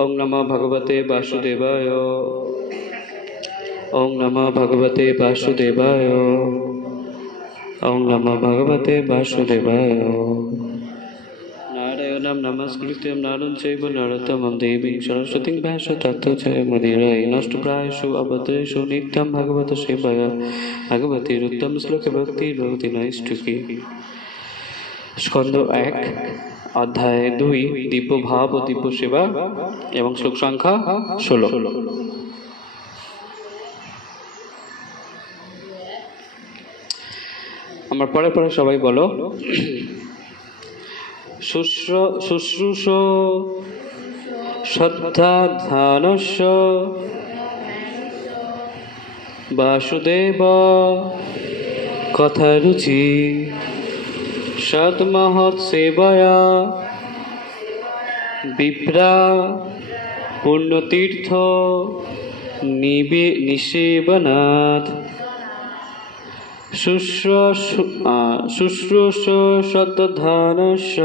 ওং নমো ভগবতে বাসুদেবায়। ওং নমো ভগবতে বাসুদেবায়। ওং নমো ভগবতে বাসুদেবায়। নারায়ণং নমস্কৃত্যং নরং চৈব নরোত্তমং দেবীং সরস্বতীং ব্যাসং ততো জয়মুদীরয়ে। নষ্টপ্রায়েষু অভদ্রেষু নিত্যং ভগবত সেবয়া ভগবতীর উত্তম শ্লোকে ভক্তির ভবতি নৈষ্ঠিকী। স্কন্দ 1 অধ্যায় 2 দিব্য ভাব ও দিব্য সেবা এবং শ্লোক সংখ্যা 16। আমার পরে পরে সবাই বলো। শুশ্রূষ শ্রদ্ধা ধানস্য বাসুদেব কথারুচি সদ্মহৎ সেবয়া বিপ্রা পুণ্যতীর্থ নিষেবনাথ। শুশ্রূষ শ্রদ্ধানস্য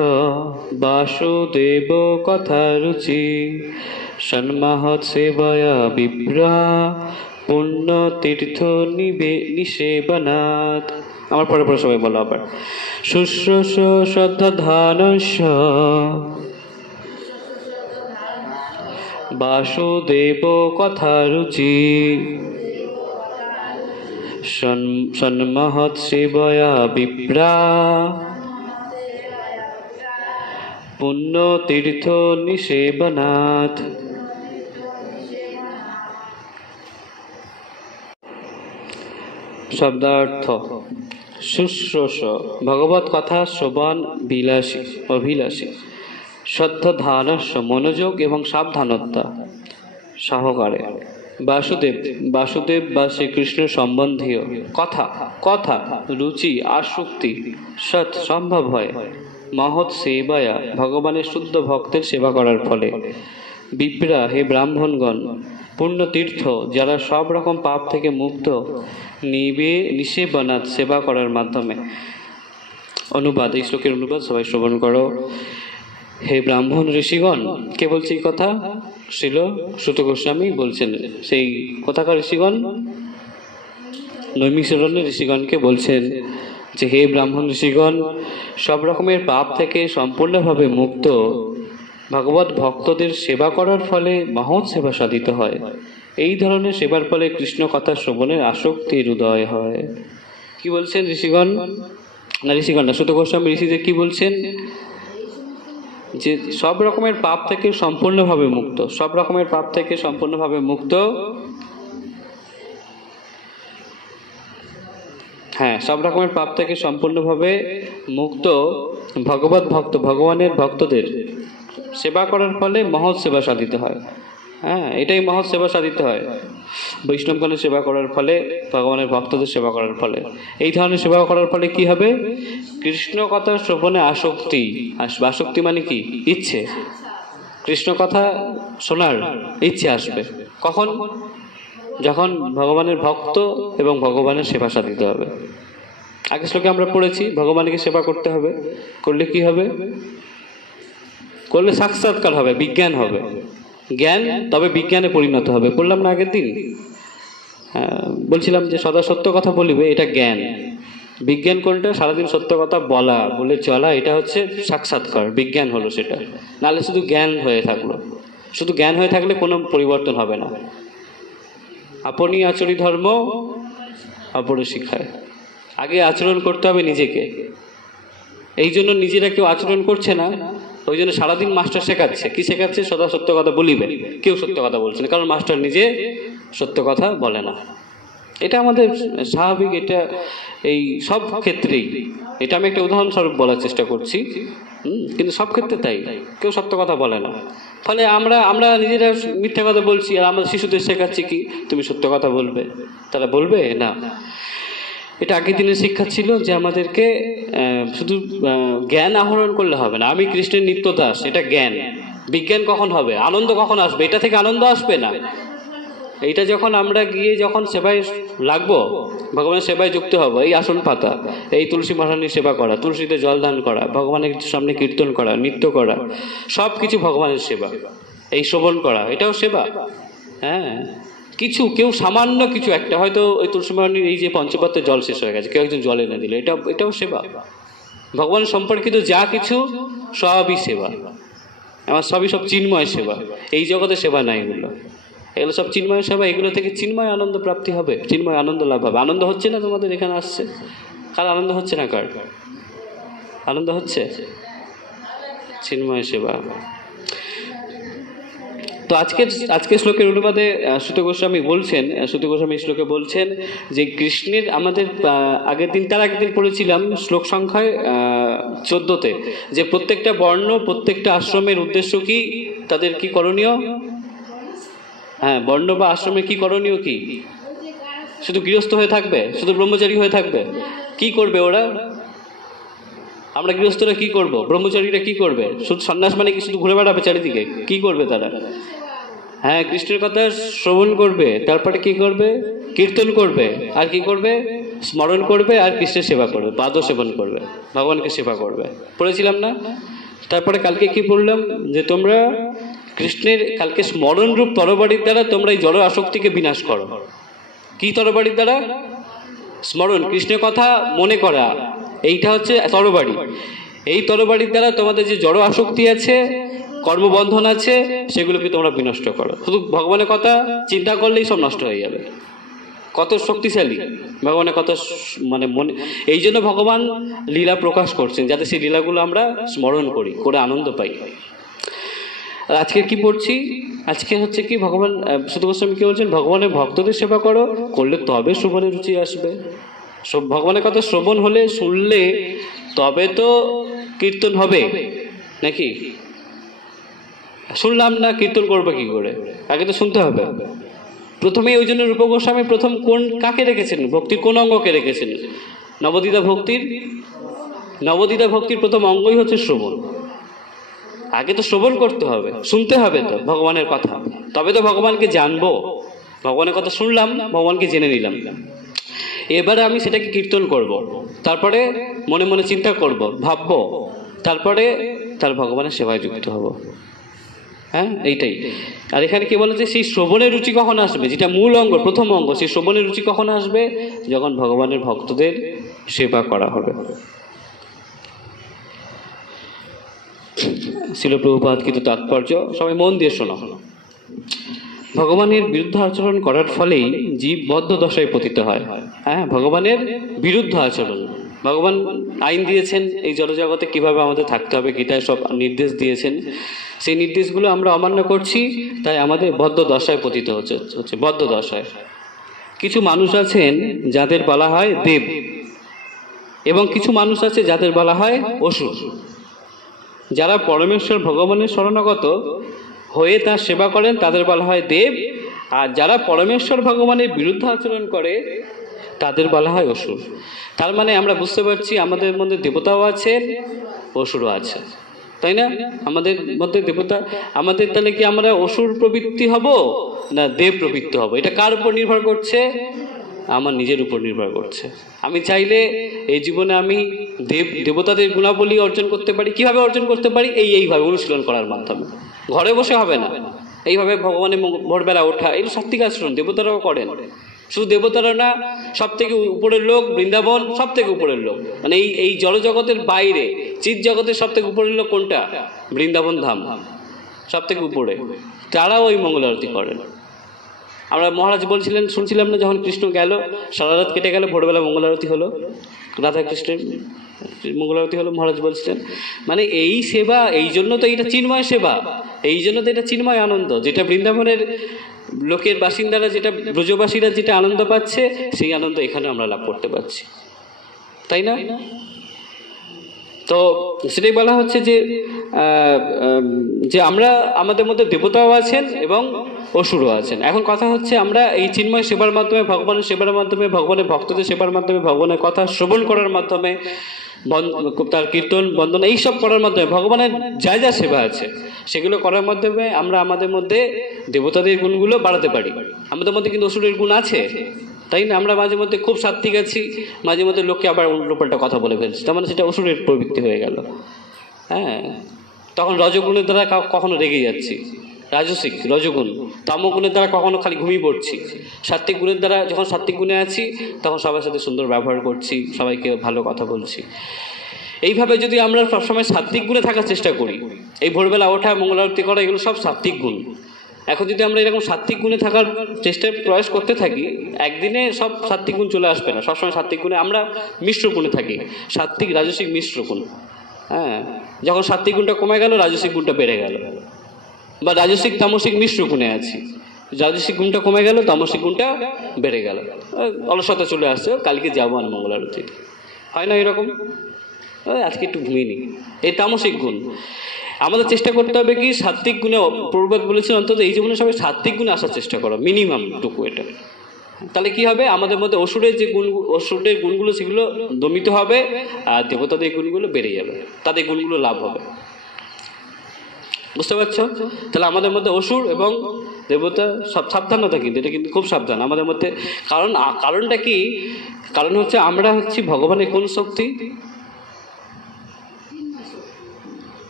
বাসুদেব কথারুচি সন্মহৎ সেবয়া বিপ্রা পুণ্যতীর্থ নিষেবনাথ। আমার পরে পরে সবাই বলো আবার। শুশ্রূষ শ্রদ্ধানস্য বাসুদেব কথারুচি সন্মহৎ সেবয়া বিপ্রা পুণ্যতীর্থ নিষেবনাথ। শব্দার্থ: শুশ্রূষ ভগবত কথা শ্রবণ অভিলাষী। শ্রদ্ধানস্য মনোযোগ এবং সাবধানতা সহকারে। বাসুদেব বা শ্রীকৃষ্ণ সম্বন্ধীয় কথা রুচি আসক্তি সৎ সম্ভব হয় মহৎ সেবায়া ভগবানের শুদ্ধ ভক্তের সেবা করার ফলে। বিপ্রা হে ব্রাহ্মণগণ, পুণ্যতীর্থ যারা সব রকম পাপ থেকে মুক্ত নিষেবনাথ সেবা করার মাধ্যমে। অনুবাদ, এই শ্লোকের অনুবাদ সবাই শ্রবণ করো। হে ব্রাহ্মণ ঋষিগণ, কে বলছে এই কথা? শ্রীল সুত গোস্বামী বলছেন। সেই কোথাকার ঋষিগণ? নৈমিষারণ্যের ঋষিগণকে বলছেন যে হে ব্রাহ্মণ ঋষিগণ, সব রকমের পাপ থেকে সম্পূর্ণভাবে মুক্ত ভগবত ভক্তদের সেবা করার ফলে মহৎ সেবা সাধিত হয়। এই ধরনের সেবার ফলে কৃষ্ণ কথা শ্রবণের আসক্তির উদয় হয়। কি বলছেন ঋষিগণ? না, সুত গোস্বামী ঋষিদের কি বলছেন? যে সব রকমের পাপ থেকে সম্পূর্ণভাবে মুক্ত, সব রকমের পাপ থেকে সম্পূর্ণভাবে মুক্ত, সব রকমের পাপ থেকে সম্পূর্ণভাবে মুক্ত ভগবত ভক্ত ভগবানের ভক্তদের সেবা করার ফলে মহৎ সেবা সাধিত হয়। এটাই মহৎ সেবা সাধিত হয় বৈষ্ণবগণের সেবা করার ফলে, ভগবানের ভক্তদের সেবা করার ফলে। এই ধরনের সেবা করার ফলে কি হবে? কৃষ্ণ কথা শ্রবণে আসক্তি আসবে। আসক্তি মানে কি? ইচ্ছে। কৃষ্ণ কথা শোনার ইচ্ছে আসবে। কখন? যখন ভগবানের ভক্ত এবং ভগবানের সেবা সাধিত হবে। আগে শ্লোকে আমরা পড়েছি ভগবানকে সেবা করতে হবে। করলে কি হবে? করলে সাক্ষাৎকার হবে, বিজ্ঞান হবে। জ্ঞান তবে বিজ্ঞানে পরিণত হবে। বললাম না আগের দিন? বলছিলাম যে সদা সত্য কথা বলিবে, এটা জ্ঞান। বিজ্ঞান কোনটা? সারাদিন সত্য কথা বলে চলা, এটা হচ্ছে সাক্ষাৎকার, বিজ্ঞান হলো সেটা। নাহলে শুধু জ্ঞান হয়ে থাকলো। শুধু জ্ঞান হয়ে থাকলে কোনো পরিবর্তন হবে না। আপনি আচরি ধর্ম অপরে শিখায়। আগে আচরণ করতে হবে নিজেকে। এই জন্য নিজেরা কেউ আচরণ করছে না, ওই জন্য সারাদিন মাস্টার শেখাচ্ছে। কি শেখাচ্ছে? সদা সত্য কথা বলিবে। কেউ সত্য কথা বলছে না, কারণ মাস্টার নিজে সত্য কথা বলে না। এটা আমাদের স্বাভাবিক, এটা এই সব ক্ষেত্রেই। এটা আমি একটা উদাহরণস্বরূপ বলার চেষ্টা করছি, কিন্তু সব ক্ষেত্রে তাই, কেউ সত্য কথা বলে না। ফলে আমরা নিজেরা মিথ্যা কথা বলছি, আর আমরা শিশুদের শেখাচ্ছি কি তুমি সত্য কথা বলবে। তারা বলবে না। এটা আগের দিনের শিক্ষা ছিল যে আমাদেরকে শুধু জ্ঞান আহরণ করলে হবে না। আমি কৃষ্ণের নিত্য দাস, এটা জ্ঞান। বিজ্ঞান কখন হবে? আনন্দ কখন আসবে? এটা থেকে আনন্দ আসবে না। এইটা যখন আমরা গিয়ে যখন সেবায় লাগবো, ভগবানের সেবায় যুক্ত হব, এই আসন পাতা, এই তুলসী মহারানীর সেবা করা, তুলসীতে জল দান করা, ভগবানের সামনে কীর্তন করা, নৃত্য করা, সব কিছু ভগবানের সেবা। এই শ্রবণ করা এটাও সেবা। হ্যাঁ, কিছু কেউ সামান্য কিছু একটা, হয়তো ওই তুলসীমানির এই যে পঞ্চপাত্রে জল শেষ হয়ে গেছে, কেউ একজন জল এনে দিল, এটাও সেবা। ভগবান সম্পর্কিত যা কিছু সবই সেবা, আমার সব চিন্ময় সেবা। এই জগতে সেবা নাই, এগুলো সব চিন্ময় সেবা। এগুলো থেকে চিন্ময় আনন্দ প্রাপ্তি হবে, চিন্ময় আনন্দ লাভ হবে। আনন্দ হচ্ছে না তোমাদের এখানে আসছে? কার আনন্দ হচ্ছে না? কার আনন্দ হচ্ছে? চিন্ময় সেবা। তো আজকে শ্লোকের অনুবাদে সুত গোস্বামী শ্লোকে বলছেন যে কৃষ্ণের আমাদের আগের দিন পড়েছিলাম শ্লোক সংখ্যায় 14-তে, যে প্রত্যেকটা বর্ণ প্রত্যেকটা আশ্রমের উদ্দেশ্য কি, তাদের কি করণীয়। হ্যাঁ, বর্ণ বা আশ্রমে কি করণীয়, কি শুধু গৃহস্থ হয়ে থাকবে, শুধু ব্রহ্মচারী হয়ে থাকবে? কি করবে ওরা? আমরা গৃহস্থরা কি করব? ব্রহ্মচারীরা কি করবে? শুধু সন্ন্যাস মানে কি শুধু ঘুরে বেড়াবে চারিদিকে? কি করবে তারা? হ্যাঁ, কৃষ্ণের কথা শ্রবণ করবে, তারপরে কি করবে? কীর্তন করবে, আর কি করবে? স্মরণ করবে, আর কৃষ্ণের সেবা করবে, পাদ সেবন করবে, ভগবানকে সেবা করবে। পড়েছিলাম না? তারপরে কালকে কি পড়লাম, যে তোমরা কৃষ্ণের কালকে স্মরণ রূপ তরবারির দ্বারা তোমরা এই জড় আসক্তিকে বিনাশ করো। কি তরবারির দ্বারা? স্মরণ, কৃষ্ণের কথা মনে করা, এইটা হচ্ছে তরবারি। এই তরবারির দ্বারা তোমাদের যে জড় আসক্তি আছে, কর্মবন্ধন আছে, সেগুলোকে তোমরা বিনষ্ট করো। শুধু ভগবানের কথা চিন্তা করলেই সব নষ্ট হয়ে যাবে। কত শক্তিশালী ভগবানের কথা, মানে মনে। এই জন্য ভগবান লীলা প্রকাশ করছেন, যাতে সেই লীলাগুলো আমরা স্মরণ করি, করে আনন্দ পাই। আর আজকে কি পড়ছি? আজকে হচ্ছে কি, ভগবান সুত গোস্বামী কি বলছেন, ভগবানের ভক্তদের সেবা করলে তবে শ্রবণের রুচি আসবে। ভগবানের কথা শ্রবণ হলে, শুনলে তবে তো কীর্তন হবে, নাকি? শুনলাম না, কীর্তন করবে কি করে? আগে তো শুনতে হবে। প্রথমে ওই জন্য রূপ গোস্বামী প্রথম কাকে রেখেছেন? ভক্তির কোন অঙ্গকে রেখেছেন? নবদ্বিধা ভক্তির প্রথম অঙ্গই হচ্ছে শ্রবণ। আগে তো শ্রবণ করতে হবে, শুনতে হবে তো ভগবানের কথা, তবে তো ভগবানকে জানবো। ভগবানের কথা শুনলাম, ভগবানকে জেনে নিলাম, এবারে আমি সেটাকে কীর্তন করব, তারপরে মনে মনে চিন্তা করব, ভাববো, তারপরে তার ভগবানের সেবায় যুক্ত হব। হ্যাঁ, এইটাই। আর এখানে কি বলেছে, সেই শ্রবণের রুচি কখন আসবে, যেটা মূল অঙ্গ, প্রথম অঙ্গ, সেই শ্রবণের রুচি কখন আসবে? যখন ভগবানের ভক্তদের সেবা করা হবে। শিল প্রভুপাদ কিন্তু তাৎপর্য সবাই মন দিয়ে শোনা হলো। ভগবানের বিরুদ্ধ আচরণ করার ফলেই জীব বদ্ধ দশায় পতিত হয়। হ্যাঁ, ভগবানের বিরুদ্ধ আচরণ, ভগবান আইন দিয়েছেন এই জড়জগতে কিভাবে আমাদের থাকতে হবে, গীতায় সব নির্দেশ দিয়েছেন। সেই নির্দেশগুলো আমরা অমান্য করছি, তাই আমাদের বদ্ধ দশায় পতিত হচ্ছে বদ্ধ দশায়। কিছু মানুষ আছেন যাদের বলা হয় দেব, এবং কিছু মানুষ আছে যাদের বলা হয় অসুর। যারা পরমেশ্বর ভগবানের শরণাগত হয়ে তার সেবা করেন তাদের বলা হয় দেব, আর যারা পরমেশ্বর ভগবানের বিরুদ্ধে আচরণ করে তাদের বলা হয় অসুর। তার মানে আমরা বুঝতে পারছি আমাদের মধ্যে দেবতাও আছে, অসুরও আছে, তাই না? আমাদের মধ্যে দেবতা, আমাদের তাহলে কি আমরা অসুর প্রবৃত্তি হব না দেব প্রবৃত্তি হব? এটা কার উপর নির্ভর করছে? আমার নিজের উপর নির্ভর করছে। আমি চাইলে এই জীবনে আমি দেবতাদের গুণাবলী অর্জন করতে পারি। কিভাবে অর্জন করতে পারি? এইভাবে অনুশীলন করার মাধ্যমে। ঘরে বসে হবে না, এইভাবে ভগবানের ভোরবেলা ওঠা, এই সাত্বিক আচরণ দেবতারাও করেন। শুধু দেবতারা না, সব থেকে উপরের লোক বৃন্দাবন, সব থেকে উপরের লোক, মানে এই জড়জগতের বাইরে চিৎ জগতের সব থেকে উপরের লোক কোনটা? বৃন্দাবন ধাম, সব থেকে উপরে, তারাও ওই মঙ্গল আরতি করেন। আমরা মহারাজ বলছিলেন, শুনছিলাম না, যখন কৃষ্ণ গেল, সারা রাত কেটে গেল, ভোরবেলা মঙ্গল আরতি হলো, রাধা কৃষ্ণের মঙ্গল আরতি হলো, মহারাজ বলছিলেন। মানে এই সেবা, এই জন্য তো এটা চিন্ময় সেবা, এই জন্য তো এটা চিন্ময় আনন্দ, যেটা বৃন্দাবনের লোকের বাসিন্দারা, যেটা ব্রজবাসীরা যেটা আনন্দ পাচ্ছে, সেই আনন্দ এখানে আমরা লাভ করতে পারছি, তাই না? তো সেটাই বলা হচ্ছে যে আমরা, আমাদের মধ্যে দেবতাও আছেন এবং অসুরও আছেন। এখন কথা হচ্ছে, আমরা এই চিন্ময় সেবার মাধ্যমে, ভগবানের সেবার মাধ্যমে, ভগবানের ভক্তদের সেবার মাধ্যমে, ভগবানের কথা শ্রবণ করার মাধ্যমে, তার কীর্তন বন্দনা এইসব করার মাধ্যমে, ভগবানের যা যা সেবা আছে সেগুলো করার মাধ্যমে আমরা আমাদের মধ্যে দেবতাদের গুণগুলো বাড়াতে পারি। আমাদের মধ্যে কিন্তু অসুরের গুণ আছে, তাই না? আমরা মাঝে মধ্যে খুব সাত্বিক আছি, মাঝে মধ্যে লোককে আবার উল্টোপাল্টা কথা বলে ফেলছি, তার মানে সেটা অসুরের প্রবৃত্তি হয়ে গেল। হ্যাঁ, তখন রজগুণের দ্বারা কখনো রেগে যাচ্ছি, রাজসিক রজগুণ। তামগুণের দ্বারা কখনো খালি ঘুমিয়ে পড়ছি। সাত্বিক গুণের দ্বারা যখন সাত্বিক গুণে আছি তখন সবার সাথে সুন্দর ব্যবহার করছি, সবাইকে ভালো কথা বলছি। এইভাবে যদি আমরা সবসময় সাত্বিক গুণে থাকার চেষ্টা করি, এই ভোরবেলা ওঠা, মঙ্গল আরতি করা, এগুলো সব সাত্বিক গুণ। এখন যদি আমরা এরকম সাত্বিক গুণে থাকার চেষ্টায় প্রয়াস করতে থাকি, একদিনে সব সাত্বিক গুণ চলে আসবে না। সবসময় সাত্বিক গুণে আমরা মিশ্র গুণে থাকি, সাত্বিক রাজসিক মিশ্র গুণ। হ্যাঁ, যখন সাত্বিক গুণটা কমে গেল, রাজসিক গুণটা বেড়ে গেল। বা রাজসিক তামসিক মিশ্র গুণে আছি, রাজসিক গুণটা কমে গেল, তামসিক গুণটা বেড়ে গেল, অলসতা চলে আসছে, কালকে যাবো আর মঙ্গল আরতি। হয় না এরকম? আজকে একটু ঘুমিয়ে নি, এই তামসিক গুণ। আমাদের চেষ্টা করতে হবে কি, সাত্বিক গুণে, প্রভুপাদ বলেছেন অন্তত এই জীবনে সবাই সাত্বিক গুণে আসার চেষ্টা করো, মিনিমাম টুকু এটা। তাহলে কি হবে, আমাদের মধ্যে অসুরের যে গুণ, অসুরের গুণগুলো সেগুলো দমিত হবে, আর দেবতাদের গুণগুলো বেড়ে যাবে, তাদের গুণগুলো লাভ হবে। বুঝতে পারছো? তাহলে আমাদের মধ্যে অসুর এবং দেবতা সব সাবধানতা, কিন্তু এটা কিন্তু খুব সাবধান আমাদের মধ্যে। কারণটা কি? কারণ হচ্ছে আমরা হচ্ছি ভগবানের কোন শক্তি?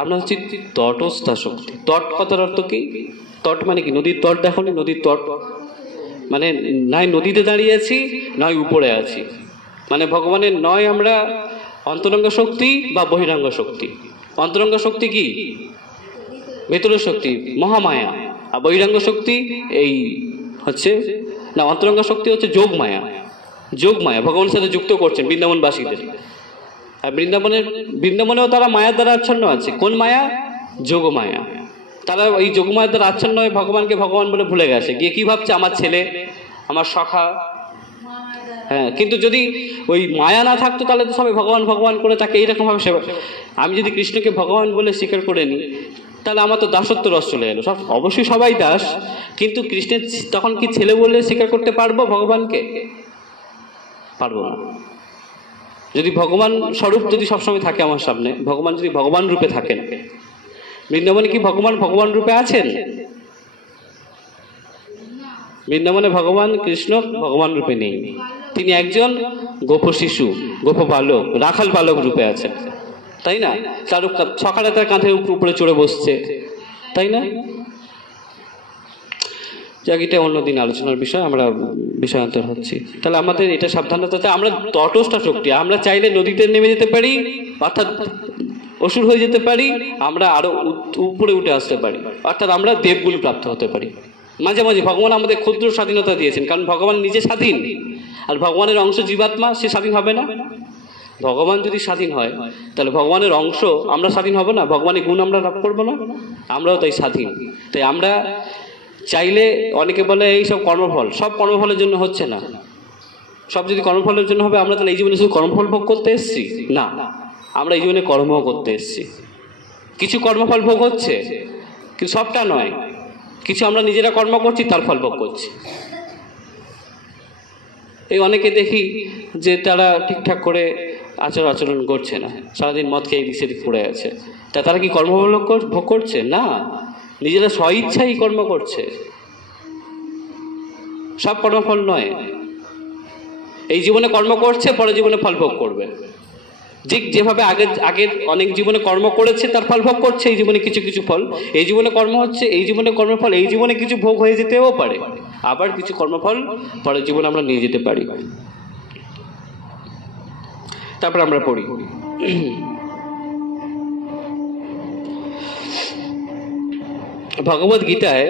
আমরা হচ্ছি তটস্থ শক্তি। তট কথার অর্থ কি? তট মানে কি? নদীর তট দেখো নি? নদীর তট মানে নয় নদীতে দাঁড়িয়ে আছি, নয় উপরে আছি। মানে ভগবানের নয় আমরা অন্তরঙ্গ শক্তি বা বহিরঙ্গ শক্তি। অন্তরঙ্গ শক্তি কি? ভেতরের শক্তি, মহামায়া। আর বহিরঙ্গ শক্তি এই হচ্ছে না, অন্তরঙ্গ শক্তি হচ্ছে যোগমায়া। যোগমায়া ভগবানের সাথে যুক্ত করছেন বৃন্দাবনবাসীদের। আর বৃন্দাবনেও তারা মায়ার দ্বারা আচ্ছন্ন আছে। কোন মায়া? যোগমায়া। তারা এই যোগমায়ার দ্বারা আচ্ছন্ন হয়ে ভগবানকে ভগবান বলে ভুলে গেছে, গিয়ে কি ভাবছে? আমার ছেলে, আমার সখা। হ্যাঁ, কিন্তু যদি ওই মায়া না থাকতো তাহলে তো সবাই ভগবান ভগবান করে তাকে এইরকমভাবে সেবা। আমি যদি কৃষ্ণকে ভগবান বলে স্বীকার করে নিই, তাহলে আমার তো দাসত্ব রস চলে এলো। সব অবশ্যই সবাই দাস, কিন্তু কৃষ্ণের তখন কি ছেলে বলে স্বীকার করতে পারবো ভগবানকে? পারবো না। যদি ভগবান স্বরূপ যদি সবসময় থাকে আমার সামনে, ভগবান যদি ভগবান রূপে থাকেন, বৃন্দাবনে কি ভগবান ভগবান রূপে আছেন? বৃন্দাবনে ভগবান কৃষ্ণ ভগবান রূপে নেই। তিনি একজন গোপ শিশু, গোপ বালক, রাখাল বালক রূপে আছেন, তাই না? তার সকালে তার কাঁধের উপরে চড়ে বসছে, তাই না? যাক, এটা অন্যদিন আলোচনার বিষয়, আমরা বিষয়ান্তর হচ্ছি। তাহলে আমাদের এটা সাবধানতা, আমরা তটস্থ শক্তি। আমরা চাইলে নদীতে নেমে যেতে পারি, অর্থাৎ অসুর হয়ে যেতে পারি, আমরা আরো উপরে উঠে আসতে পারি, অর্থাৎ আমরা দেবগুণ প্রাপ্ত হতে পারি। মাঝে মাঝে ভগবান আমাদের ক্ষুদ্র স্বাধীনতা দিয়েছেন, কারণ ভগবান নিজে স্বাধীন। আর ভগবানের অংশ জীবাত্মা, সে স্বাধীন হবে না? ভগবান যদি স্বাধীন হয়, তাহলে ভগবানের অংশ আমরা স্বাধীন হব না? ভগবানের গুণ আমরা লাভ করবো না? আমরাও তাই স্বাধীন। তাই আমরা চাইলে, অনেকে বলে এই সব কর্মফল, সব কর্মফলের জন্য হচ্ছে না। সব যদি কর্মফলের জন্য হবে, আমরা তাহলে এই জীবনে শুধু কর্মফল ভোগ করতে এসেছি? না, আমরা এই জীবনে কর্মও করতে এসেছি। কিছু কর্মফল ভোগ হচ্ছে, কিন্তু সবটা নয়। কিছু আমরা নিজেরা কর্ম করছি, তার ফল ভোগ করছি। এই অনেকে দেখি যে তারা ঠিকঠাক করে আচরণ করছে না, সারাদিন মদ খেয়ে এদিক সেদিক পড়ে আছে। তা তারা কি কর্মফল ভোগ করছে? না, নিজেরা স্বইচ্ছাই কর্ম করছে। সব কর্মফল নয়। এই জীবনে কর্ম করছে, পরে জীবনে ফল ভোগ করবে। ঠিক যেভাবে আগের অনেক জীবনে কর্ম করেছে, তার ফল ভোগ করছে এই জীবনে কিছু কিছু ফল। এই জীবনে কর্ম হচ্ছে, এই জীবনে কর্মফল এই জীবনে কিছু ভোগ হয়ে যেতেও পারে, আবার কিছু কর্মফল পরের জীবনে আমরা নিয়ে যেতে পারি। তারপর আমরা পড়ি, ভগবদ গীতায়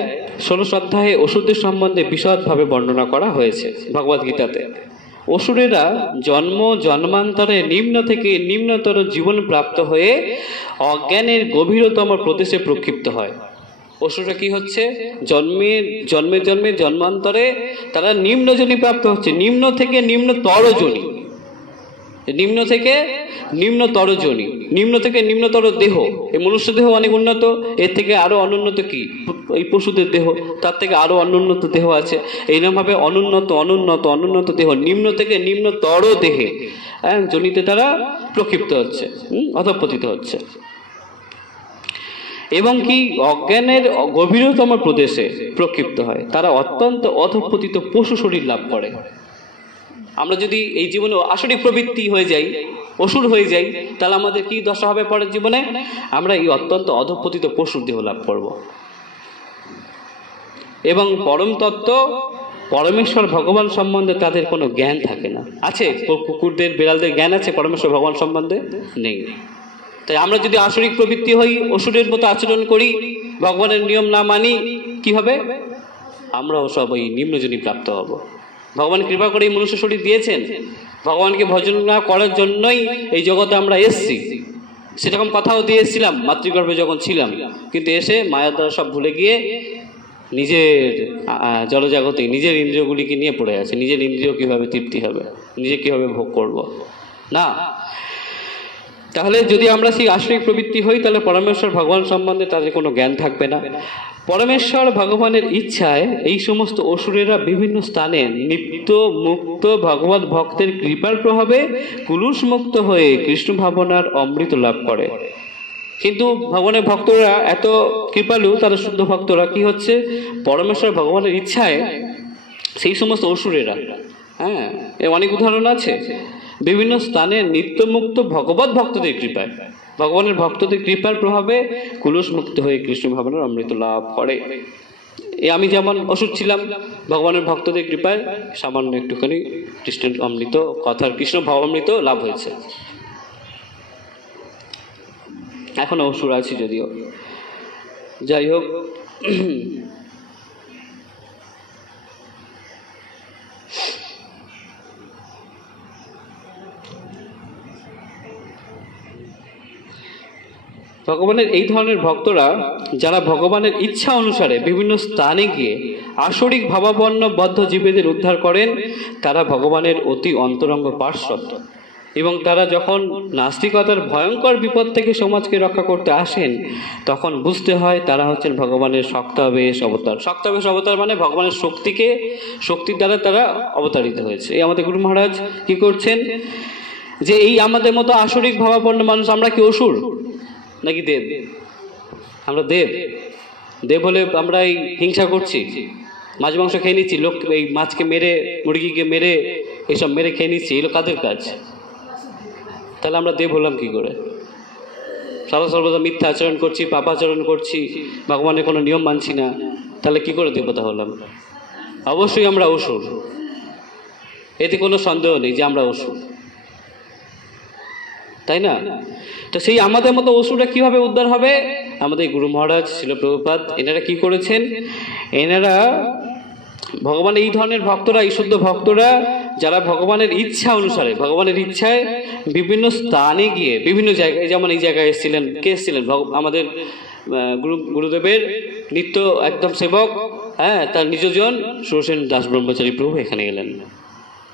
16 অধ্যায়ে অসুরদের সম্বন্ধে বিশদভাবে বর্ণনা করা হয়েছে। ভগবদ গীতাতে অসুরেরা জন্মান্তরে নিম্ন থেকে নিম্নতর জীবন প্রাপ্ত হয়ে অজ্ঞানের গভীরতম প্রদেশে প্রক্ষিপ্ত হয়। অসুররা কি হচ্ছে? জন্মান্তরে তারা নিম্ন যোনি প্রাপ্ত হচ্ছে, নিম্ন থেকে নিম্নতর যোনি, নিম্ন থেকে নিম্নতর যোনি, নিম্ন থেকে নিম্নতর দেহ। এই মনুষ্য দেহ অনেক উন্নত, এর থেকে আরো অনুন্নত কি এই পশুদের দেহ, তার থেকে আরো অনুন্নত দেহ আছে। এইরকমভাবে অনুন্নত দেহ, নিম্ন থেকে নিম্নতর দেহে যোনিতে তারা প্রক্ষিপ্ত হচ্ছে, অধঃপতিত হচ্ছে। এবং কি অজ্ঞানের গভীরতম প্রদেশে প্রক্ষিপ্ত হয়, তারা অত্যন্ত অধঃপতিত পশু শরীর লাভ করে। আমরা যদি এই জীবনে আসরিক প্রবৃত্তি হয়ে যাই, অসুর হয়ে যাই, তাহলে আমাদের কি দশা হবে পরের জীবনে? আমরা এই অত্যন্ত অধঃপতিত পশুর দেহ লাভ করব। এবং পরম তত্ত্ব পরমেশ্বর ভগবান সম্বন্ধে তাদের কোনো জ্ঞান থাকে না। আছে কুকুরদের বিড়ালদের জ্ঞান আছে, পরমেশ্বর ভগবান সম্বন্ধে নেই। তাই আমরা যদি আসরিক প্রবৃত্তি হই, অসুরের মতো আচরণ করি, ভগবানের নিয়ম না মানি, কি হবে? আমরাও সব ওই নিম্নজনী প্রাপ্ত হব। ভগবান কৃপা করে এই মনুষ্য শরীর দিয়েছেন, ভগবানকে ভজন না করার জন্যই এই জগতে আমরা এসছি। সেরকম কথাও দিয়ে এসেছিলাম মাতৃগর্ভে যখন ছিলাম, কিন্তু এসে মায়ার দ্বারা সব ভুলে গিয়ে নিজের জড়জগতে নিজের ইন্দ্রিয়গুলিকে নিয়ে পড়ে আছে। নিজের ইন্দ্রিয় কীভাবে তৃপ্তি হবে, নিজে কীভাবে ভোগ করব না। তাহলে যদি আমরা সেই আসরিক প্রবৃত্তি হই, তাহলে পরমেশ্বর ভগবান সম্বন্ধে তাদের কোনো জ্ঞান থাকবে না। পরমেশ্বর ভগবানের ইচ্ছায় এই সমস্ত অসুরেরা বিভিন্ন স্থানে নিত্য মুক্ত ভগবত ভক্তের কৃপার প্রভাবে কুলুষ মুক্ত হয়ে কৃষ্ণ ভাবনার অমৃত লাভ করে। কিন্তু ভগবানের ভক্তরা এত কৃপালু, তারা শুদ্ধ ভক্তরা কি হচ্ছে, পরমেশ্বর ভগবানের ইচ্ছায় সেই সমস্ত অসুরেরা, হ্যাঁ, এর অনেক উদাহরণ আছে, বিভিন্ন স্থানে নিত্যমুক্ত ভগবত ভক্তদের কৃপায়, ভগবানের ভক্তদের কৃপার প্রভাবে কুলুষ মুক্ত হয়ে কৃষ্ণ ভাবনার অমৃত লাভ করে। আমি যেমন অসুর ছিলাম, ভগবানের ভক্তদের কৃপায় সামান্য একটুখানি কৃষ্ণের অমৃত কথার কৃষ্ণ ভাবামৃত লাভ হয়েছে। এখনো অসুর আছি যদিও, যাই হোক। ভগবানের এই ধরনের ভক্তরা যারা ভগবানের ইচ্ছা অনুসারে বিভিন্ন স্থানে গিয়ে আসরিক ভাবাপন্ন বদ্ধ জীবেদের উদ্ধার করেন, তারা ভগবানের অতি অন্তরঙ্গ পার্শ্বদ। এবং তারা যখন নাস্তিকতার ভয়ঙ্কর বিপদ থেকে সমাজকে রক্ষা করতে আসেন, তখন বুঝতে হয় তারা হচ্ছেন ভগবানের শক্তাবেশ অবতার। শক্তাবেশ অবতার মানে ভগবানের শক্তির দ্বারা তারা অবতারিত হয়েছে। এই আমাদের গুরু মহারাজ কি করছেন, যে এই আমাদের মতো আসরিক ভাবাপন্ন মানুষ, আমরা কি অসুর নাকি দেব? আমরা দেব হলে আমরা এই হিংসা করছি, মাছ মাংস খেয়ে নিচ্ছি, লোক এই মাছকে মেরে, মুরগিকে মেরে, এইসব মেরে খেয়ে নিচ্ছি, এগুলো কাদের কাজ? তাহলে আমরা দেব হলাম কি করে? সদা সর্বদা মিথ্যা আচরণ করছি, পাপাচরণ করছি, ভগবানের কোনো নিয়ম মানছি না, তাহলে কি করে দেবতা হলাম? অবশ্যই আমরা অসুর, এতে কোনো সন্দেহ নেই যে আমরা অসুর, তাই না? তো সেই আমাদের মতো অসুররা কিভাবে উদ্ধার হবে? আমাদের গুরু মহারাজ শিল প্রভুপাদ এনারা কি করেছেন, এনারা ভগবান এই ধরনের ভক্তরা, এই শুদ্ধ ভক্তরা যারা ভগবানের ইচ্ছা অনুসারে, ভগবানের ইচ্ছায় বিভিন্ন স্থানে গিয়ে বিভিন্ন জায়গায়, যেমন এই জায়গায় এসেছিলেন, কে এসেছিলেন? আমাদের গুরুদেবের নিত্য একদম সেবক, হ্যাঁ, তার নিজজন সুরসেন দাস ব্রহ্মচারী প্রভু এখানে এলেন।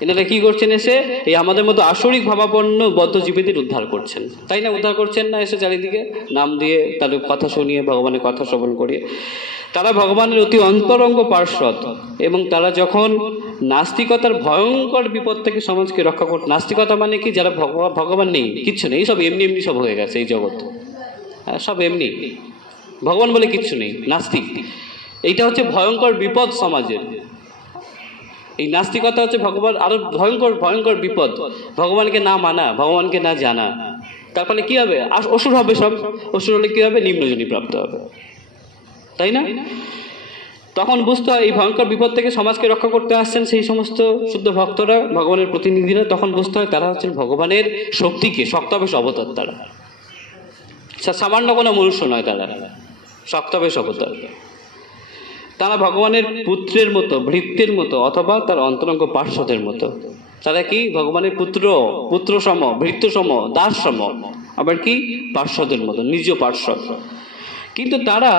এনারা কি করছেন? এসে এই আমাদের মতো আসরিক ভাবাপন্ন বদ্ধ জীবেদের উদ্ধার করছেন, তাই না? উদ্ধার করছেন না? এসে চারিদিকে নাম দিয়ে, তাদের কথা শুনিয়ে, ভগবানের কথা শ্রবণ করিয়ে। তারা ভগবানের অতি অন্তরঙ্গ পার্শ্বদ, এবং তারা যখন নাস্তিকতার ভয়ঙ্কর বিপদ থেকে সমাজকে রক্ষা করতে, নাস্তিকতা মানে কি, যারা ভগবান নেই, কিচ্ছু নেই, সব এমনি এমনি সব হয়ে গেছে এই জগৎ, সব এমনি, ভগবান বলে কিচ্ছু নেই, নাস্তিক। এইটা হচ্ছে ভয়ঙ্কর বিপদ সমাজের। এই নাস্তিকতা হচ্ছে ভগবান আরো ভয়ঙ্কর বিপদ, ভগবানকে না মানা, ভগবানকে না জানা। তারপরে কি হবে? অসুর হবে সব। অসুর হলে কি হবে? নিম্নজনী প্রাপ্ত হবে, তাই না? তখন বুঝতে হয় এই ভয়ঙ্কর বিপদ থেকে সমাজকে রক্ষা করতে আসছেন সেই সমস্ত শুদ্ধ ভক্তরা, ভগবানের প্রতিনিধিরা। তখন বুঝতে হয় তারা হচ্ছেন ভগবানের শক্তিকে, শক্তাবেশ অবতার। তারা সামান্য কোনো মনুষ্য নয়, তারা শক্তাবেশ অবতার। তারা ভগবানের পুত্রের মতো, ভৃত্যের মতো, অথবা তার অন্তরঙ্গ পার্শ্বদের মতো। তারা কি? ভগবানের পুত্র সম, ভৃত্য সম, দাস সম, আবার কি পার্শ্বদের মতো, নিজ পার্শ্বদ। কিন্তু তারা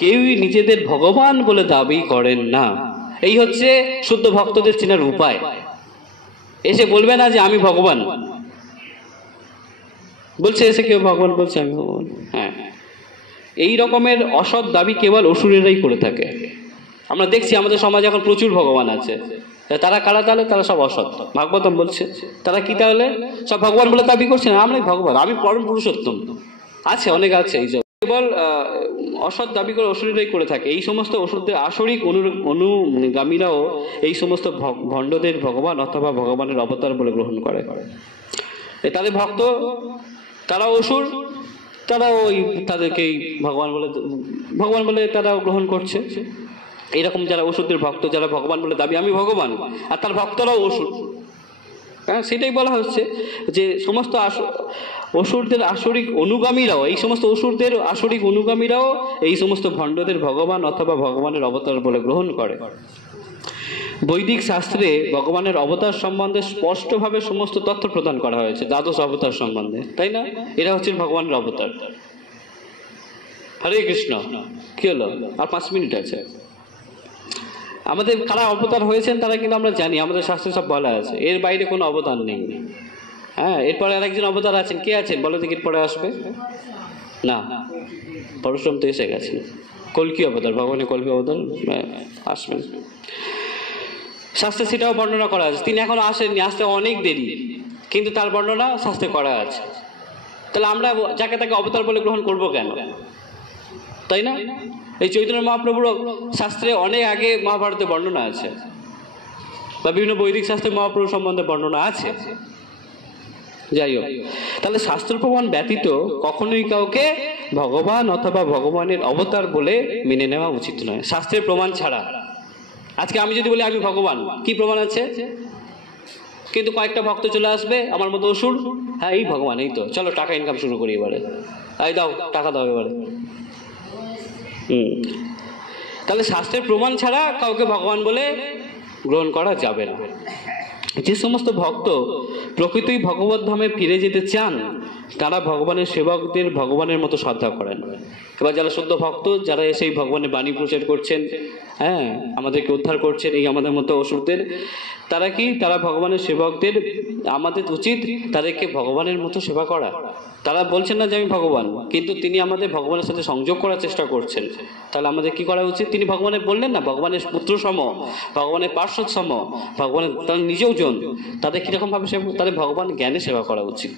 কেউই নিজেদের ভগবান বলে দাবি করেন না। এই হচ্ছে শুদ্ধ ভক্তদের চেনার উপায়। এসে বলবে না যে আমি ভগবান, বলছে এসে কেউ ভগবান বলছে আমি ভগবান। হ্যাঁ, এই রকমের অসৎ দাবি কেবল অসুরেরাই করে থাকে। আমরা দেখছি আমাদের সমাজে এখন প্রচুর ভগবান আছে। তারা কারা? তাহলে তারা সব অসৎ। ভাগবতম বলছে তারা কি? তাহলে সব ভগবান বলে দাবি করছে না, আমরাই ভগবান, আমি পরম পুরুষোত্তম। আছে, অনেক আছে। এই কেবল অসৎ দাবি করে অসুরেরাই করে থাকে। এই সমস্ত অসুরদের আসরিক অনুগামীরাও এই সমস্ত ভণ্ডদের ভগবান অথবা ভগবানের অবতার বলে গ্রহণ করে। তাদের ভক্ত, তারা অসুর, তারা ওই তাদেরকেই ভগবান বলে তারাও গ্রহণ করছে। এরকম যারা অসুরদের ভক্ত, যারা ভগবান বলে দাবি আমি ভগবান, আর তার ভক্তরাও অসুর। হ্যাঁ, সেটাই বলা হচ্ছে যে সমস্ত অসুরদের আসরিক অনুগামীরাও, এই সমস্ত অসুরদের আসরিক অনুগামীরাও এই সমস্ত ভণ্ডদের ভগবান অথবা ভগবানের অবতার বলে গ্রহণ করে। বৈদিক শাস্ত্রে ভগবানের অবতার সম্বন্ধে স্পষ্টভাবে সমস্ত তথ্য প্রদান করা হয়েছে, দ্বাদশ অবতার সম্বন্ধে, তাই না? এরা হচ্ছেন ভগবানের অবতার। হরে কৃষ্ণ। কি হলো? আর 5 মিনিট আছে। আমাদের কারা অবতার হয়েছেন তারা কিন্তু আমরা জানি, আমাদের শাস্ত্রে সব বলা আছে, এর বাইরে কোনো অবতার নেই। হ্যাঁ, এরপরে আরেকজন অবতার আছেন, কে আছেন বলো দেখি? এরপরে আসবে না, পরশুরাম তো এসে গেছেন। কল্কি অবতার, ভগবানের কল্কি অবতার আসবেন। শাস্ত্রে সেটাও বর্ণনা করা আছে, তিনি এখনো আসেননি, আসতে অনেক দেরি, কিন্তু তার বর্ণনা শাস্ত্রে করা আছে। তাহলে আমরা যাকে তাকে অবতার বলে গ্রহণ করবো কেন, তাই না? এই চৈতন্য মহাপ্রভুর শাস্ত্রে অনেক আগে মহাভারতে বর্ণনা আছে, বা বিভিন্ন বৈদিক শাস্ত্রে মহাপ্রভু সম্বন্ধে বর্ণনা আছে। যাই হোক, তাহলে শাস্ত্র প্রমাণ ব্যতীত কখনোই কাউকে ভগবান অথবা ভগবানের অবতার বলে মেনে নেওয়া উচিত নয়, শাস্ত্রের প্রমাণ ছাড়া। আজকে আমি যদি বলি আমি ভগবান, কি প্রমাণ আছে? কিন্তু কয়েকটা ভক্ত চলে আসবে আমার মতো অসুর, হ্যাঁ এই ভগবান, এই তো, চলো টাকা ইনকাম শুরু করি এবারে, এই দাও টাকা দাও এবারে। তাহলে শাস্ত্রের প্রমাণ ছাড়া কাউকে ভগবান বলে গ্রহণ করা যাবে না। যে সমস্ত ভক্ত প্রকৃতই ভগবত ধামে ফিরে যেতে চান তারা ভগবানের সেবকদের ভগবানের মতো শ্রদ্ধা করেন। এবার যারা শুদ্ধ ভক্ত, যারা এসে ভগবানের বাণী প্রচার করছেন, হ্যাঁ আমাদেরকে উদ্ধার করছেন এই আমাদের মতো অসুরদের, তারা কি, তারা ভগবানের সেবকদের, আমাদের উচিত তাদেরকে ভগবানের মতো সেবা করা। তারা বলছেন না যে আমি ভগবান, কিন্তু তিনি আমাদের ভগবানের সাথে সংযোগ করার চেষ্টা করছেন। তাহলে আমাদের কি করা উচিত? তিনি ভগবানের বললেন না, ভগবানের পুত্র সম, ভগবানের পার্শ্বদ সম, ভগবানের তারা নিজেও জন, তাদের কিরকম ভাবে তাদের ভগবান জ্ঞানে সেবা করা উচিত।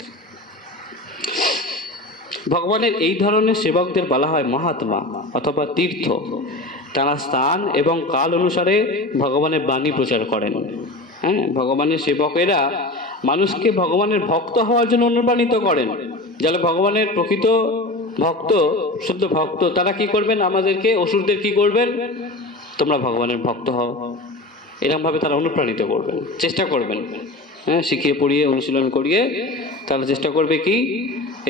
ভগবানের এই ধরনের সেবকদের বলা হয় মহাত্মা অথবা তীর্থ। তারা স্থান এবং কাল অনুসারে ভগবানের বাণী প্রচার করেন। হ্যাঁ, ভগবানের সেবকেরা মানুষকে ভগবানের ভক্ত হওয়ার জন্য অনুপ্রাণিত করেন। যারা ভগবানের প্রকৃত ভক্ত, শুদ্ধ ভক্ত, তারা কি করবেন? আমাদেরকে, অসুরদের কি করবেন? তোমরা ভগবানের ভক্ত হও, এরকম ভাবে তারা অনুপ্রাণিত করবেন, চেষ্টা করবেন। হ্যাঁ, শিখিয়ে পড়িয়ে অনুশীলন করিয়ে তারা চেষ্টা করবে কি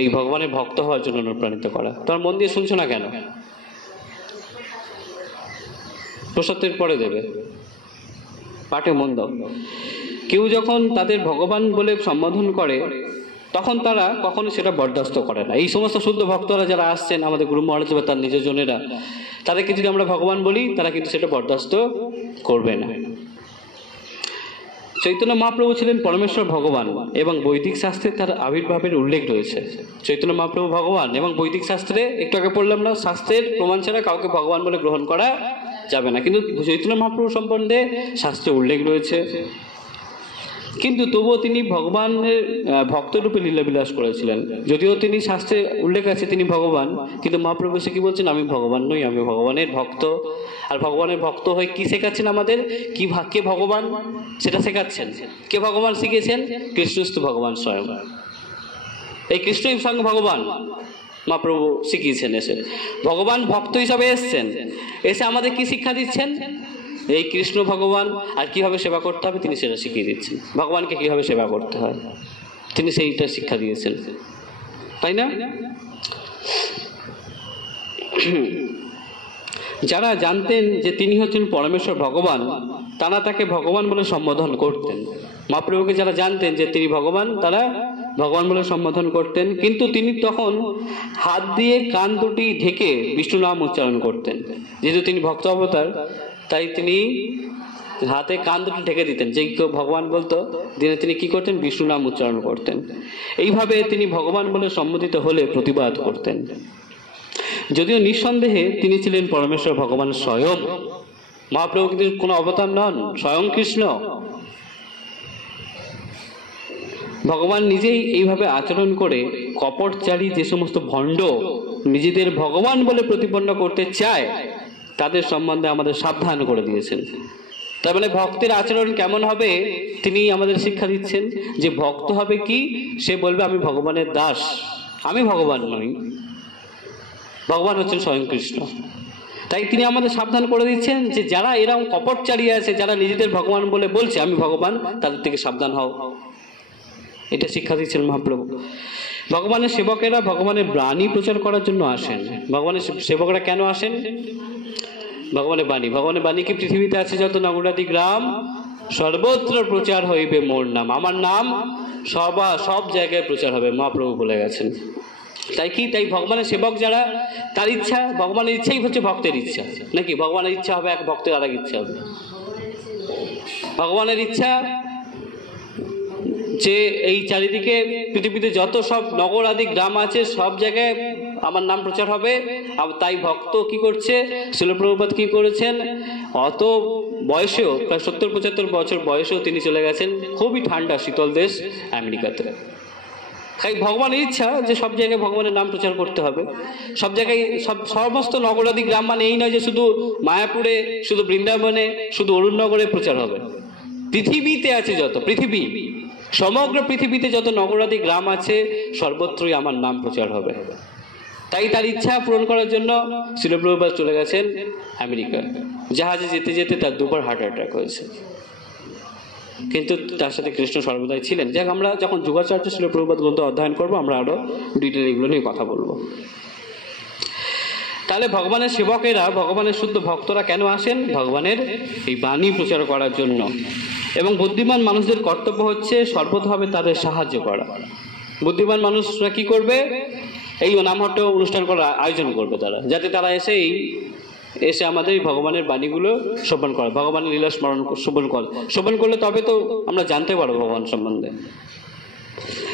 এই ভগবানের ভক্ত হওয়ার জন্য অনুপ্রাণিত করা। তোমার মন দিয়ে শুনছো না কেন? প্রসাদের পরে দেবে, পাঠে মন দাও। কেউ যখন তাদের ভগবান বলে সম্বোধন করে তখন তারা কখনো সেটা বরদাস্ত করে না। এই সমস্ত শুদ্ধ ভক্তরা যারা আসছেন, আমাদের গুরু মহারাজ বা তার নিজের জনেরা, তাদেরকে যদি আমরা ভগবান বলি তারা কিন্তু সেটা বরদাস্ত করবে না। চৈতন্য মহাপ্রভু ছিলেন পরমেশ্বর ভগবান এবং বৈদিক শাস্ত্রে তার আবির্ভাবের উল্লেখ রয়েছে। চৈতন্য মহাপ্রভু ভগবান এবং বৈদিক শাস্ত্রে, একটু আগে পড়লাম না, শাস্ত্রের প্রমাণ ছাড়া কাউকে ভগবান বলে গ্রহণ করা যাবে না, কিন্তু চৈতন্য মহাপ্রভু সম্বন্ধে শাস্ত্রে উল্লেখ রয়েছে। কিন্তু তবুও তিনি ভগবানের ভক্তরূপে লীলাবিলাস করেছিলেন। যদিও তিনি শাস্ত্রে উল্লেখ আছে তিনি ভগবান, কিন্তু মহাপ্রভু সে কি বলছেন? আমি ভগবান নই, আমি ভগবানের ভক্ত। আর ভগবানের ভক্ত হয়ে কি শেখাচ্ছেন আমাদের? কি কে ভগবান সেটা শেখাচ্ছেন। কে ভগবান শিখিয়েছেন? কৃষ্ণস্তু ভগবান স্বয়ং। এই কৃষ্ণই স্বয়ং ভগবান, মহাপ্রভু শিখিয়েছেন। এসে ভগবান ভক্ত হিসাবে এসছেন, এসে আমাদের কি শিক্ষা দিচ্ছেন? এই কৃষ্ণ ভগবান, আর কিভাবে সেবা করতে হবে তিনি সেটা শিখিয়ে দিচ্ছেন। ভগবানকে কিভাবে সেবা করতে হয় তিনি সেইটা শিক্ষা দিয়েছেন, তাই না? যারা জানতেন যে তিনি হচ্ছেন পরমেশ্বর ভগবান, তারা তাকে ভগবান বলে সম্বোধন করতেন। মহাপ্রভুকে যারা জানতেন যে তিনি ভগবান, তারা ভগবান বলে সম্বোধন করতেন। কিন্তু তিনি তখন হাত দিয়ে কান দুটি ঢেকে বিষ্ণু নাম উচ্চারণ করতেন। যেহেতু তিনি ভক্ত অবতার, তাই তিনি হাতে কান দুটি ঢেকে দিতেন। যে কেউ ভগবান বলতো দিনে তিনি কি করতেন? বিষ্ণু নাম উচ্চারণ করতেন। এইভাবে তিনি ভগবান বলে সম্বোধিত হলে প্রতিবাদ করতেন। যদিও নিঃসন্দেহে তিনি ছিলেন পরমেশ্বর ভগবান স্বয়ং। মহাপ্রভু কিন্তু কোনো অবতার নন, স্বয়ং কৃষ্ণ। ভগবান নিজেই এইভাবে আচরণ করে কপটচারী যে সমস্ত ভণ্ড নিজেদের ভগবান বলে প্রতিপন্ন করতে চায় তাদের সম্বন্ধে আমাদের সাবধান করে দিয়েছেন। তার মানে ভক্তের আচরণ কেমন হবে তিনি আমাদের শিক্ষা দিচ্ছেন। যে ভক্ত হবে কি, সে বলবে আমি ভগবানের দাস, আমি ভগবান নই, ভগবান হচ্ছেন স্বয়ং কৃষ্ণ। তাই তিনি আমাদের সাবধান করে দিচ্ছেন যে যারা এরকম কপট চালিয়ে আছে, যারা নিজেদের ভগবান বলে বলছে আমি ভগবান, তাদের থেকে সাবধান হও। এটা শিক্ষা দিচ্ছেন মহাপ্রভু। ভগবানের সেবকেরা ভগবানের বাণী প্রচার করার জন্য আসেন। ভগবানের সেবকরা কেন আসেন? ভগবানের বাণী। ভগবানের বাণী কি পৃথিবীতে আছে যত নগরাদি গ্রাম, সর্বত্র প্রচার হইবে মোর নাম। আমার নাম সব জায়গায় প্রচার হবে, মহাপ্রভু বলে গেছেন। তাই ভগবানের সেবক যারা, তার ইচ্ছা, ভগবানের ইচ্ছাই হচ্ছে ভক্তের ইচ্ছা, নাকি? ভগবানের ইচ্ছা হবে এক, ভক্তের আর এক ইচ্ছা হবে। ভগবানের ইচ্ছা যে এই চারিদিকে পৃথিবীতে যত সব নগর আদি গ্রাম আছে সব জায়গায় আমার নাম প্রচার হবে। তাই ভক্ত কি করছে, শিল প্রভুপাদ কি করেছেন, অত বয়সেও প্রায় 70-75 বছর বয়সেও তিনি চলে গেছেন খুবই ঠান্ডা শীতল দেশ আমেরিকাতে। তাই ভগবানের ইচ্ছা যে সব জায়গায় ভগবানের নাম প্রচার করতে হবে, সব জায়গায় সমস্ত নগরাদি গ্রাম, মানে এই নয় যে শুধু মায়াপুরে, শুধু বৃন্দাবনে, শুধু অরুণনগরে প্রচার হবে। পৃথিবীতে আছে যত, সমগ্র পৃথিবীতে যত নগরাদি গ্রাম আছে সর্বত্রই আমার নাম প্রচার হবে। তাই তার ইচ্ছা পূরণ করার জন্য শিল প্রভুপাদ চলে গেছেন আমেরিকা। জাহাজে যেতে যেতে তার 2বার হার্ট অ্যাটাক হয়েছে, কিন্তু তার সাথে কৃষ্ণ সর্বদাই ছিলেন। যাক, আমরা যখন যুগাচার্য শিল প্রভুপাদ গ্রন্থ অধ্যয়ন করবো আমরা আরো ডিটেল এগুলো নিয়ে কথা বলবো। তাহলে ভগবানের সেবকেরা, ভগবানের শুদ্ধ ভক্তরা কেন আসেন? ভগবানের এই বাণী প্রচার করার জন্য। এবং বুদ্ধিমান মানুষদের কর্তব্য হচ্ছে সর্বতভাবে তাদের সাহায্য করা। বুদ্ধিমান মানুষরা কি করবে? এই নামহট্ট অনুষ্ঠান করার আয়োজন করবে তারা, যাতে তারা এসে আমাদের ভগবানের বাণীগুলো শ্রবণ করে, ভগবানের লীলা স্মরণ শ্রবণ করলে তবে তো আমরা জানতে পারবো ভগবান সম্বন্ধে।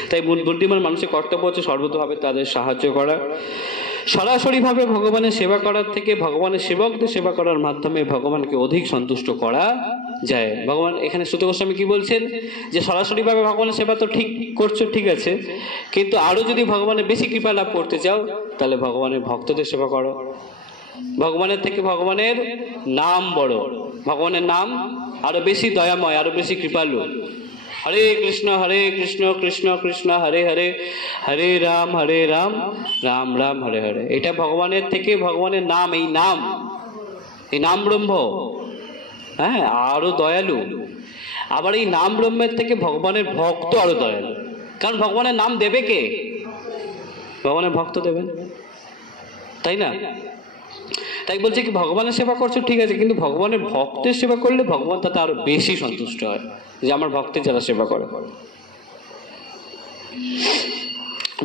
তাই বুদ্ধিমান মানুষের কর্তব্য হচ্ছে সর্বতভাবে তাদের সাহায্য করা। সরাসরিভাবে ভগবানের সেবা করার থেকে ভগবানের সেবকদের সেবা করার মাধ্যমে ভগবানকে অধিক সন্তুষ্ট করা যায়। ভগবান এখানে সুত গোস্বামী কি বলছেন, যে সরাসরিভাবে ভগবানের সেবা তো ঠিক করছো, ঠিক আছে, কিন্তু আরো যদি ভগবানের বেশি কৃপা লাভ করতে চাও তাহলে ভগবানের ভক্তদের সেবা করো। ভগবানের থেকে ভগবানের নাম বড়, ভগবানের নাম আরো বেশি দয়াময়, আরো বেশি কৃপালু। হরে কৃষ্ণ কৃষ্ণ কৃষ্ণ হরে হরে, হরে রাম রাম রাম হরে হরে। এটা ভগবানের থেকে ভগবানের নাম, এই নাম ব্রহ্ম, হ্যাঁ, আরো দয়ালু। আবার এই নাম ব্রহ্মের থেকে ভগবানের ভক্ত আরো দয়ালু, কারণ ভগবানের নাম দেবে কে? ভগবানের ভক্ত দেবেন, তাই না? তাই বলছে কি ভগবানের সেবা করছো ঠিক আছে, কিন্তু ভগবানের ভক্তের সেবা করলে ভগবান তাতে আরো বেশি সন্তুষ্ট হয়, যে আমার ভক্তের যারা সেবা করে।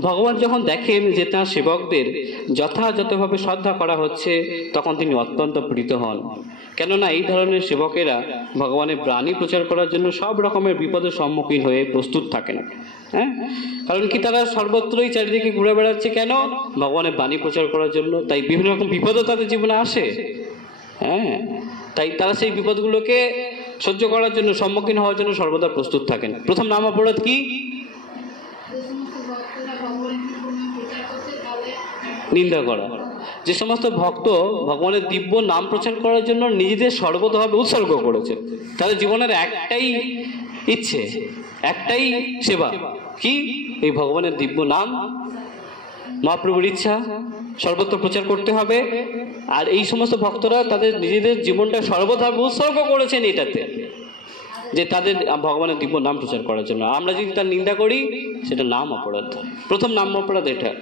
ভগবান যখন দেখেন যে তাঁর সেবকদের যথাযথভাবে শ্রদ্ধা করা হচ্ছে তখন তিনি অত্যন্ত প্রীত হন। কেননা এই ধরনের সেবকেরা ভগবানের বাণী প্রচার করার জন্য সব রকমের বিপদের সম্মুখীন হয়ে প্রস্তুত থাকেন। হ্যাঁ, কারণ কি তারা সর্বত্রই চারিদিকে ঘুরে বেড়াচ্ছে কেন? ভগবানের বাণী প্রচার করার জন্য। তাই বিভিন্ন রকম বিপদও তাদের জীবনে আসে। হ্যাঁ, তাই তারা সেই বিপদগুলোকে সহ্য করার জন্য, সম্মুখীন হওয়ার জন্য সর্বদা প্রস্তুত থাকেন। প্রথম নাম অপরাধ কি? নিন্দা করা। যে সমস্ত ভক্ত ভগবানের দিব্য নাম প্রচার করার জন্য নিজেদের সর্বতভাবে উৎসর্গ করেছে, তাদের জীবনের একটাই ইচ্ছে, একটাই সেবা, কি? এই ভগবানের দিব্য নাম, মহাপ্রভুর ইচ্ছা সর্বত্র প্রচার করতে হবে। আর এই সমস্ত ভক্তরা তাদের নিজেদের জীবনটা সর্বতভাবে উৎসর্গ করেছেন এটাতে, যে তাদের ভগবানের দিব্য নাম প্রচার করার জন্য। আমরা যদি তার নিন্দা করি সেটা নাম অপরাধ, প্রথম নাম অপরাধ এটা।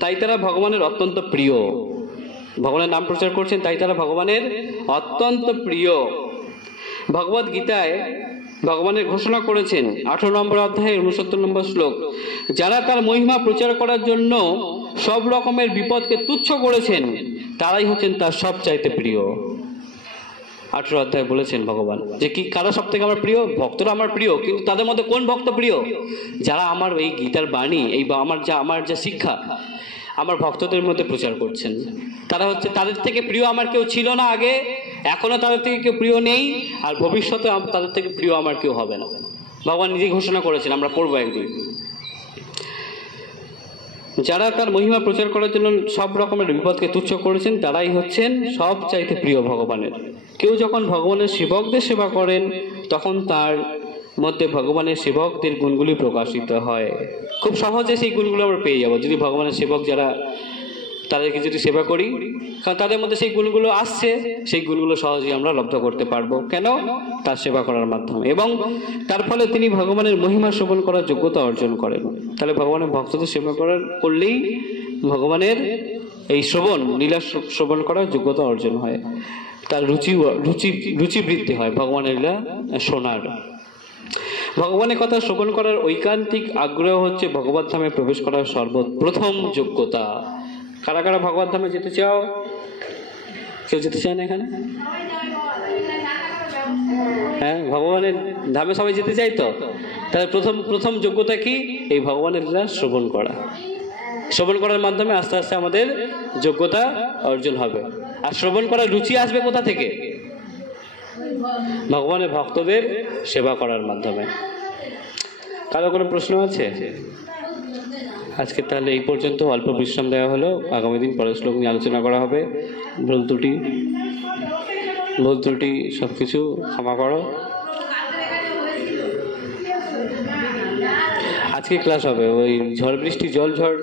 তাই তারা ভগবানের অত্যন্ত প্রিয়, ভগবানের নাম প্রচার করছেন, তাই তারা ভগবানের অত্যন্ত প্রিয়। ভগবদ গীতায় ভগবানের ঘোষণা করেছেন 18 নম্বর অধ্যায়ে 69 নম্বর শ্লোক, যারা তার মহিমা প্রচার করার জন্য সব রকমের বিপদকে তুচ্ছ করেছেন তারাই হচ্ছেন তার সবচাইতে প্রিয়। 18 অধ্যায়ে বলেছেন ভগবান যে কি কারা সব থেকে আমার প্রিয়? ভক্তরা আমার প্রিয়, কিন্তু তাদের মধ্যে কোন ভক্ত প্রিয়? যারা আমার এই গীতার বাণী, এই আমার যা শিক্ষা আমার ভক্তদের মধ্যে প্রচার করছেন, তারা হচ্ছে তাদের থেকে প্রিয় আমার কেউ ছিল না আগে, এখনো তাদের থেকে কেউ প্রিয় নেই, আর ভবিষ্যতে তাদের থেকে প্রিয় আমার কেউ হবে না। ভগবান নিজেই ঘোষণা করেছেন, আমরা পড়বো একদিন। যারা তার মহিমা প্রচার করার জন্য সব রকমের বিপদকে তুচ্ছ করেছেন তারাই হচ্ছেন সব চাইতে প্রিয় ভগবানের। কেউ যখন ভগবানের সেবকদের সেবা করেন তখন তার মধ্যে ভগবানের সেবকদের গুণগুলি প্রকাশিত হয়। খুব সহজে সেই গুণগুলো আমরা পেয়ে যাবো যদি ভগবানের সেবক যারা তাদেরকে যদি সেবা করি, কারণ তাদের মধ্যে সেই গুণগুলো আসছে, সেই গুণগুলো সহজেই আমরা লব্ধ করতে পারবো। কেন? তার সেবা করার মাধ্যমে। এবং তার ফলে তিনি ভগবানের মহিমা শ্রবণ করার যোগ্যতা অর্জন করেন। তাহলে ভগবানের ভক্তদের সেবা করলেই ভগবানের এই লীলা শ্রবণ করার যোগ্যতা অর্জন হয়, তার রুচি বৃদ্ধি হয় ভগবানের লীলা শোনার। ভগবানের কথা শ্রবণ করার ঐকান্তিক আগ্রহ হচ্ছে ভগবত ধামে প্রবেশ করার সর্বপ্রথম যোগ্যতা। কারা কারা ভগবত ধামে যেতে চাও? কেউ যেতে চায় না এখানে? হ্যাঁ, ভগবানের ধামে সবাই যেতে চাই তো। তাহলে প্রথম যোগ্যতা কি? এই ভগবানের লীলা শ্রবণ করা। শ্রবণ করার মাধ্যমে আস্তে আস্তে আমাদের যোগ্যতা অর্জন হবে। আর শ্রবণ করার রুচি আসবে কোথা থেকে? ভগবানের ভক্তদের সেবা করার মাধ্যমে। কারো কোনো প্রশ্ন আছে? আজকে তাহলে এই পর্যন্ত অল্প বিশ্রাম দেওয়া হলো। আগামী দিন পরের শ্লোক নিয়ে আলোচনা করা হবে। ভুল ত্রুটি সবকিছু ক্ষমা করো। আজকে ক্লাস হবে ওই ঝড় বৃষ্টি জল ঝড়